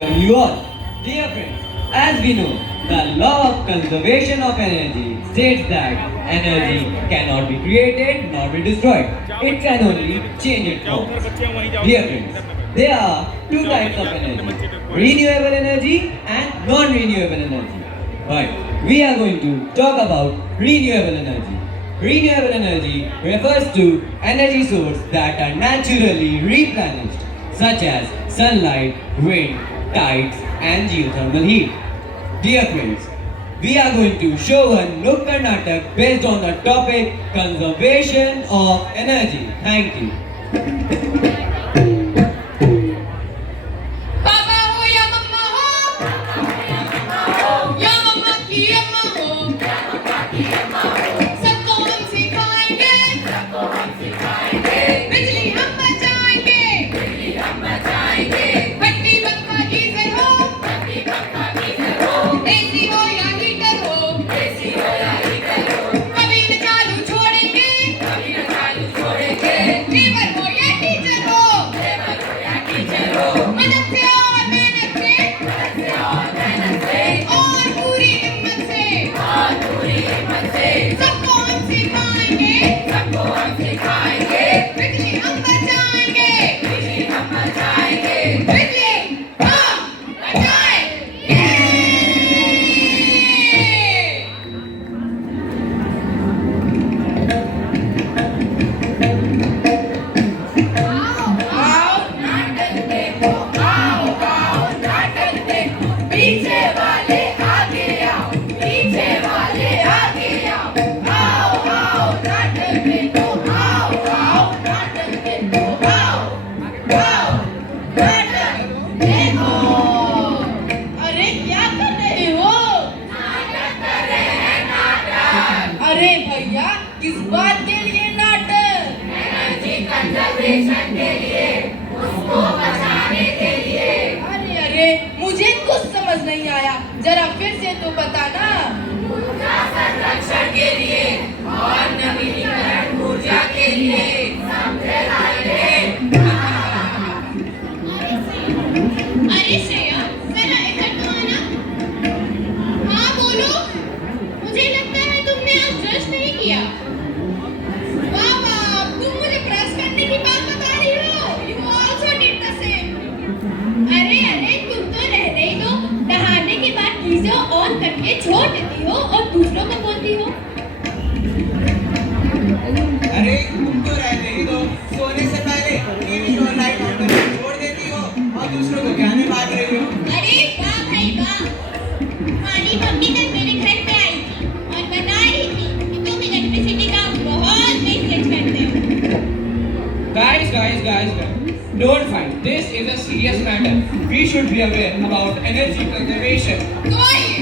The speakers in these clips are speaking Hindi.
You all, dear friends, as we know, the law of conservation of energy states that energy cannot be created nor be destroyed. It can only change its form. Dear friends, there are two types of energy, renewable energy and non-renewable energy. But we are going to talk about renewable energy. Renewable energy refers to energy sources that are naturally replenished, such as sunlight, wind, tides, and geothermal heat. Dear friends, we are going to show one Nukkad Natak based on the topic conservation of energy. Thank you. पापा हो या मम्मा हो या मम्मा की अम्मा हो सबको हम सिखाएंगे बिजली हम बचाएंगे भट्टी पंखा गीजर हो एसी हो या हीटर हो कभी न चालू छोड़ेंगे ड्राइवर हो या टीचर हो मदद से और मेहनत से और पूरी हिम्मत से सबको हम सिखाएंगे बिजली हम बचाएंगे बिजली हम बचाएंगे आओ नाटक देखो आओ नाटक देखो पीछे वाले आगे आओ आओ नाटक देखो आओ नाटक देखो आओ नाटक देखो अरे क्या कर रहे हो नाटक कर रहे हैं नाटक अरे भैया किस बात के लिए नाटक एनर्जी कंजर्वेशन के लिए उसको बचाने के लिए अरे मुझे कुछ समझ नहीं आया जरा फिर से तो बताना ऊर्जा संरक्षण के लिए और नवीनीकरण ऊर्जा के लिए समझे लाए अरे श्रेया जरा इधर तो आना हाँ बोलो मुझे लगता है तुमने आज ब्रश नहीं किया वाह वाह तुम मुझे ब्रश करने की बात बता रही हो you also did the same अरे तुम तो रहने ही दो नहाने के बाद चीजें ऑन करके छोड़ देती हो और दूसरों को बोलती हो अरे तुम तो रहते ही दो सोने से पहले टीवी और लाइट ऑन करके छोड़ देती हो और दूसरों को ज्ञान बांट रही हो अरे वाह भाई वाह हमारी मम्मी कल मेरे घर पे आई थी और बता रही थी कि तुम इलेक्ट्रिसिटी का बहुत वेस्टेज करते हो Guys, don't fight. This is a serious matter. We should be aware about energy conservation. तो आइए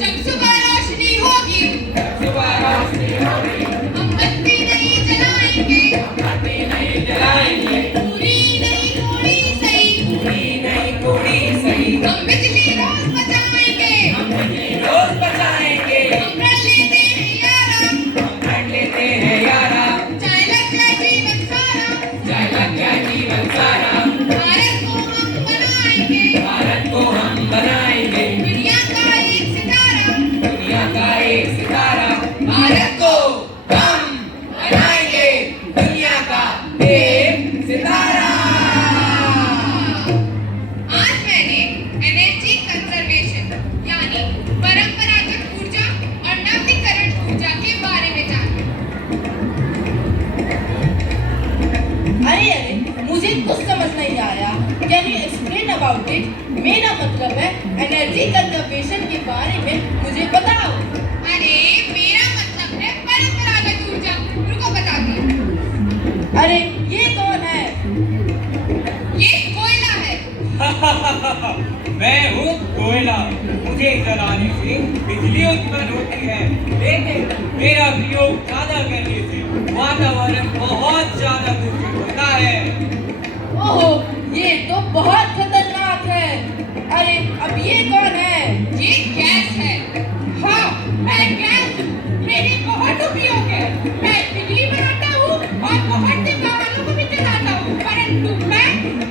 जब सुबह रोशनी होगी हम बत्ती नहीं जलाएंगे पूरी नहीं थोड़ी सही हम बिजली रोज बचाएंगे हम कर लेते हैं यारा चाहे लग जाए जीवन सारा भारत को हम बनाएंगे दुनिया का एक सितारा भारत को हम बनाएंगे दुनिया का एक सितारा आज मैंने एनर्जी कंजर्वेशन यानी परंपरागत ऊर्जा और नवीकरण ऊर्जा के बारे में जाना अरे मुझे कुछ समझ नहीं आया can you explain about it मेरा मतलब है एनर्जी कंजर्वेशन के बारे में मुझे बताओ अरे मेरा मतलब है परंपरागत ऊर्जा रुको बताती हूँ अरे ये कौन है ये कोयला है मैं हूँ कोयला मुझे जलाने से बिजली उत्पन्न होती है लेकिन मेरा प्रयोग ज्यादा करने से वातावरण बहुत ज्यादा दूषित होता है ओहो ये तो बहुत खतरनाक है अरे अब ये कौन है ये गैस है हाँ मैं गैस मेरे बहुत उपयोग है मैं बिजली बनाता हूँ और बहुत से वाहनों को भी चलाता हूँ परंतु मैं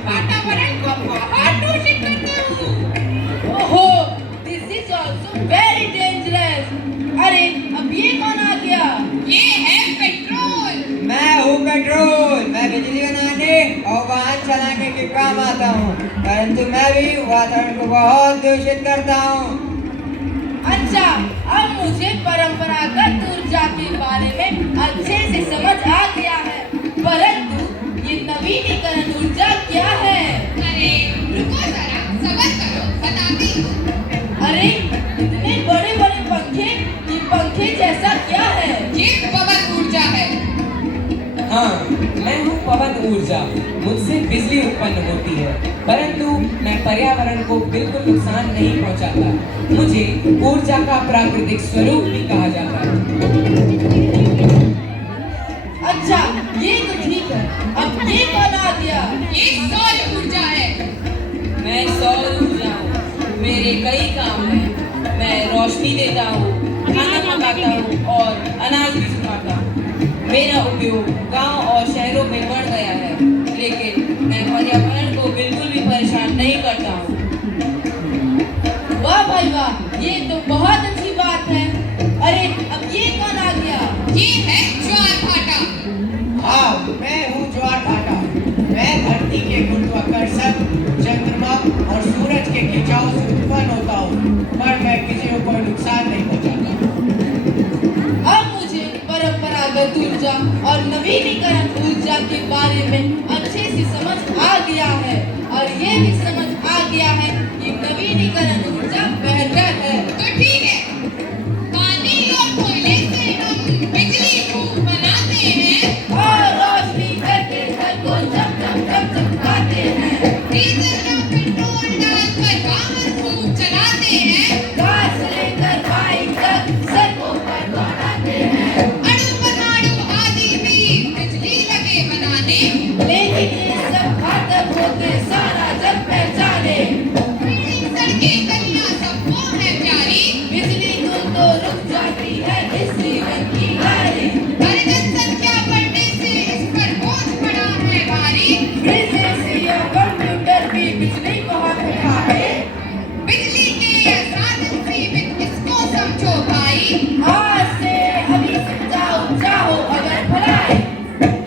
वातावरण को बहुत दूषित करता हूँ मानता हूँ, परंतु मैं भी वातावरण को बहुत दूषित करता हूँ। अच्छा, अब मुझे परंपरागत ऊर्जा के बारे में अच्छे से समझ आ गया है, परंतु ये नवीनीकरण ऊर्जा क्या है? अरे रुको जरा, सब्र करो, बताती हूँ। अरे इतने बड़े बड़े पंखे, ये पंखे जैसा क्या है? ये पवन ऊर्जा है। हाँ, मैं हूँ पवन ऊर्जा। मुझसे बिजली उत्पन्न होती है, परंतु मैं पर्यावरण को बिल्कुल नुकसान नहीं पहुँचाता। मुझे ऊर्जा का प्राकृतिक स्वरूप भी कहा जाता है। अच्छा, ये तो ठीक है। अब ये कौन आ गया? ये सौर ऊर्जा है। मैं सौर ऊर्जा हूँ। मेरे कई काम हैं। मैं रोशनी देता हूँ, खाना पकाता हूँ और अनाज भी सुखाता हूँ। मेरा उपयोग गांव और शहरों में बढ़ गया है, लेकिन मैं पर्यावरण को बिल्कुल भी परेशान नहीं करता हूँ। वाह भाई वाह, ये तो बहुत अच्छी बात है। अरे अब ये कौन आ गया? ये है ज्वार भाटा। हाँ, मैं हूँ ज्वार भाटा। मैं धरती के गुरुत्वाकर्षण, चंद्रमा और सूरज के खिंचाव से उत्पन्न होता हूँ, पर मैं किसी को कोई नुकसान नहीं पहुँचाता। अब मुझे परंपरागत ऊर्जा और नवीनीकरण ऊर्जा के बारे में अच्छे से समझ आ गया है, और ये भी समझ आ गया है कि नवीनीकरण ऊर्जा बेहतर है। तो ठीक है, पानी और कोयले से हम बिजली खूब बनाते हैं और रोशनी करके घर को चमचमाते हैं। डीजल या पेट्रोल डालकर वाहन खूब चलाते हैं, कार से लेकर बाइक तक सड़कों पर दौड़ाते हैं। अणु परमाणु आदि भी बिजली लगे बनाने। लेकिन ये सब घातक होते सारा जग पहचाने। बिल्डिंग, सड़कें, गलियां सब वो है प्यारी। बिजली तो रुक जाती है इस जीवन की गाड़ी। हर जनसंख्या बढ़ने से इस पर बोझ पड़ा है भारी। बिजनेस या कंप्यूटर भी बिजली बहुत उठाए। बिजली के ये साधन सीमित, इसको समझो भाई। आज से अभी से चाहो अगर भलाई।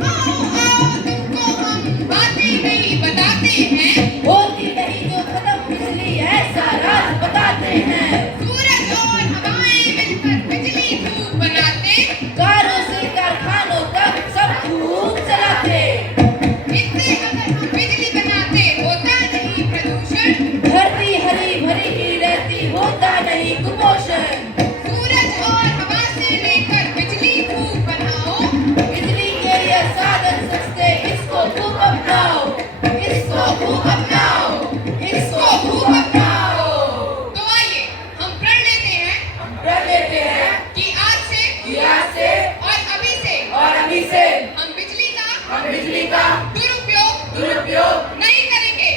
आओ आओ तुमको हम बातें नहीं बताते हैं। होती नहीं जो खत्म बिजली ऐसा राज बताते हैं। सूरज और हवाएं मिलकर बिजली खूब बनाते। कारों से कारखानों तक सब खूब चलाते। इससे अगर हम बिजली बनाते होता नहीं प्रदूषण। धरती हरी भरी ही रहती, होता नहीं कुपोषण। सूरज और हवा से लेकर बिजली खूब बनाओ। बिजली के ये साधन सस्ते, इसको खूब अपनाओ। इसको खूब अपनाओ। इसको खूब अपनाओ। तो आइए हम प्रण लेते हैं प्रण लेते हैं कि आज से और अभी से हम बिजली का दुरुपयोग नहीं करेंगे।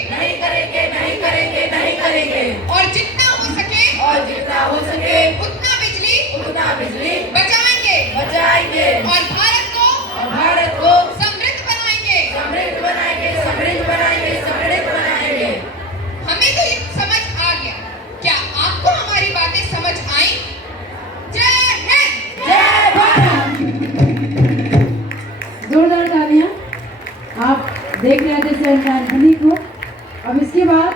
और जितना हो सके उतना बिजली बचाएंगे और भारत को समृद्ध बनाएंगे। हमें तो ये समझ आ गया। क्या आपको हमारी बातें समझ आई? जय हिंद। जय भारत। जोरदार तालियां। आप देख रहे थे सर को। अब इसके बाद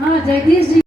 हाँ, जगदीश जी